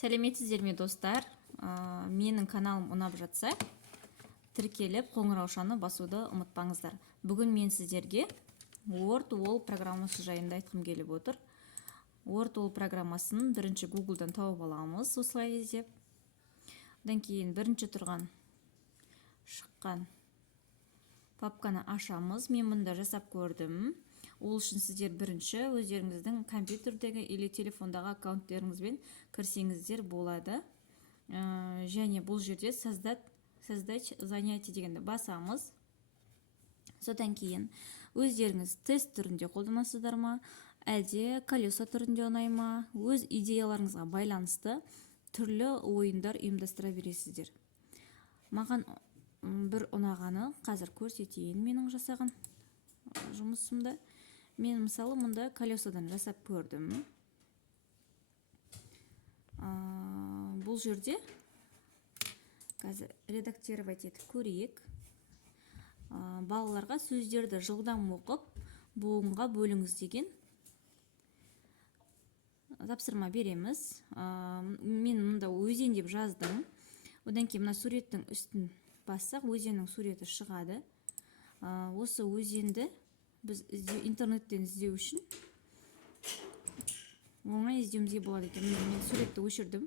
Сәлеметсіздер ме достар? Менің каналым ұнап жатса, тіркеліп қоңыраушаны басуды ұмытпаңыздар. Бүгін мен сіздерге WordWall программасы жайында айтқым келіп отыр. WordWall программасын бірінші Google'дан тауып аламыз, осылай іздеп. Одан кейін бірінші тұрған шыққан папканы ашамыз. Мен мұнда жасап көрдім. Ол үшін сіздер бірінші өздеріңіздің компьютердегі или телефондағы аккаунттеріңізбен кірсеңіздер болады. Және бұл жерде создать занятие дегенді басамыз. Содан кейін өздеріңіз тест түрінде қолданасыздар ма, әлде колесо түрінде ұнай ма, өз идеяларыңызға байланысты түрлі ойындар ұйымдастыра бересіздер. Маған бір ұнағаны қазір көрсетейін менің жасаған жұмысымды. Мен мысалы мұнда колесодан жасап көрдім. Бұл жерде қазір редактировать етіп көрейік. Балаларға сөздерді жылдам оқып, буынға бөліңіз деген тапсырма береміз. Мен мұнда өзен деп жаздым. Одан кейін мына суреттің үстін бассақ, өзеннің суреті шығады. Осы өзенді біз интернеттен іздеу үшін оңай іздеуімізге болады екен. Мен суретті өшірдім.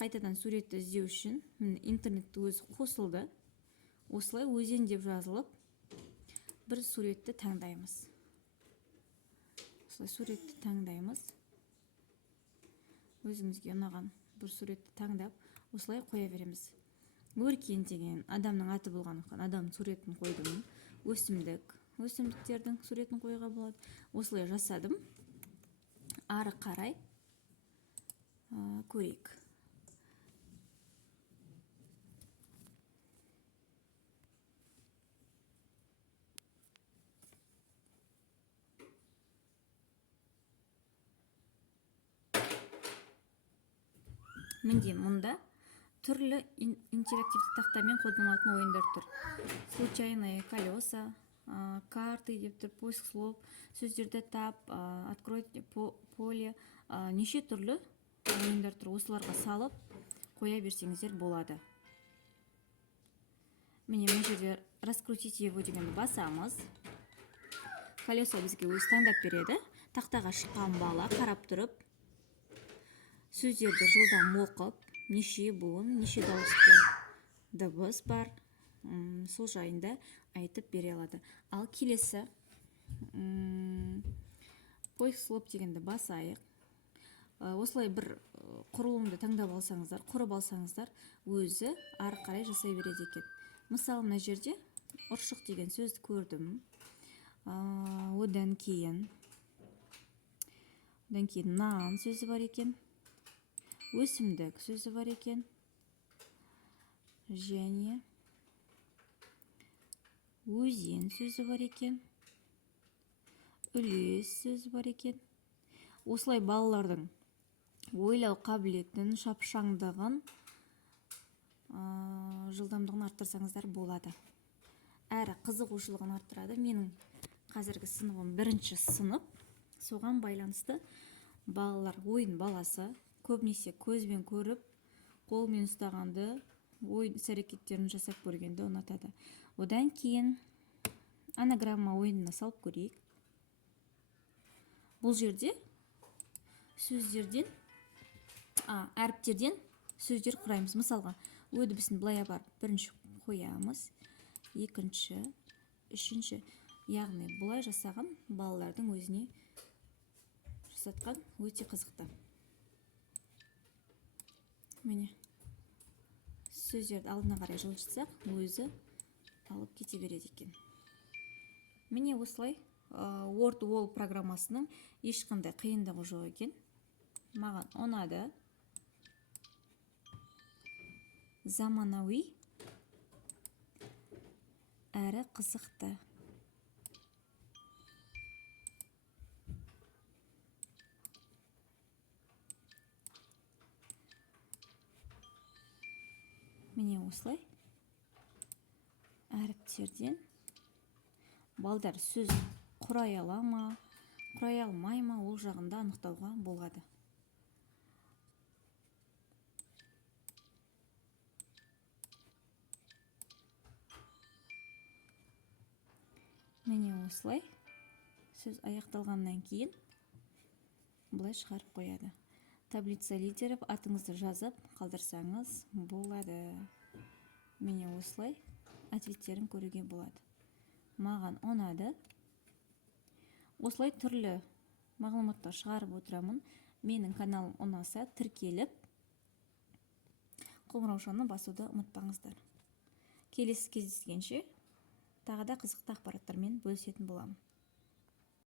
Қайтадан суретті іздеу үшін интернетті өзі қосылды. Осылай өзен деп жазылып, бір суретті таңдаймыз. Осылай суретті таңдаймыз. Өзіңізге ұнаған бір суретті таңдап, осылай қоя береміз. Өркен деген адамның аты болғандықтан адамның суретін қойдым. Өсімдіктердің суретін қойға болады. Осылай жасадым. Ары қарай көрейік. Менде мұнда түрлі интерактивті тақтамен қолданылатын ойындар тұр. Случайные колеса, карты деп тұр, поиск слов, сөздерді тап, откройте поле, неше түрлі ойындар тұр. Осыларға салып қоя берсеңіздер болады. Міне бұл жерде раскрутить его дегенді басамыз. Колесо бізге өзі таңдап береді. Тақтаға шыққан бала қарап тұрып, сөздерді жылдам оқып, неше буын, неше дауысты дыбыс бар, сол жайында айтып бере алады. Ал келесі поиск слов дегенді басайық. Осылай бір құрылымды таңдап алсаңыздар, құрып алсаңыздар, өзі ары қарай жасай береді екен. Мысалы, мына жерде ұршық деген сөзді көрдім. Одан кейін нан сөзі бар екен. Өсімдік сөзі бар екен. Және өзен сөзі бар екен. Үлес сөзі бар екен. Осылай балалардың ойлау қабілетін, шапшаңдығын, жылдамдығын арттырсаңыздар болады. Әрі қызығушылығын арттырады. Менің қазіргі сыныбым бірінші сынып. Соған байланысты балалар ойын баласы көбінесе көзбен көріп, қолмен ұстағанды, ойын іс-әрекеттерін жасап көргенді ұнатады. Одан кейін анаграмма ойынына салып көрейік. Бұл жерде сөздерден, әріптерден сөздер құраймыз. Мысалға, өдібісін былай апарып бірінші қоямыз, екінші, үшінші. Яғни бұлай жасаған балалардың өзіне жасатқан өте қызықты. Міне, сөздерді алдына қарай жылжытсақ, өзі алып кете береді екен. Міне осылай WordWall программасының ешқандай қиындығы жоқ екен. Маған ұнады. Заманауи әрі қызықты. Міне осылай әріптерден балдар сөз құрай ала ма, құрай алмай ма, ол жағында анықтауға болады. осылай сөз аяқталғаннан кейін былай шығарып қояды. Таблица лидеров атыңызды жазып қалдырсаңыз болады. Міне осылай ответтерін көруге болады. Маған ұнады. Осылай түрлі мағлұматтар шығарып отырамын. Менің каналым ұнаса, тіркеліп, қоңыраушаны басуды ұмытпаңыздар. Келесі кездескенше тағы да қызықты ақпараттармен бөлісетін боламын.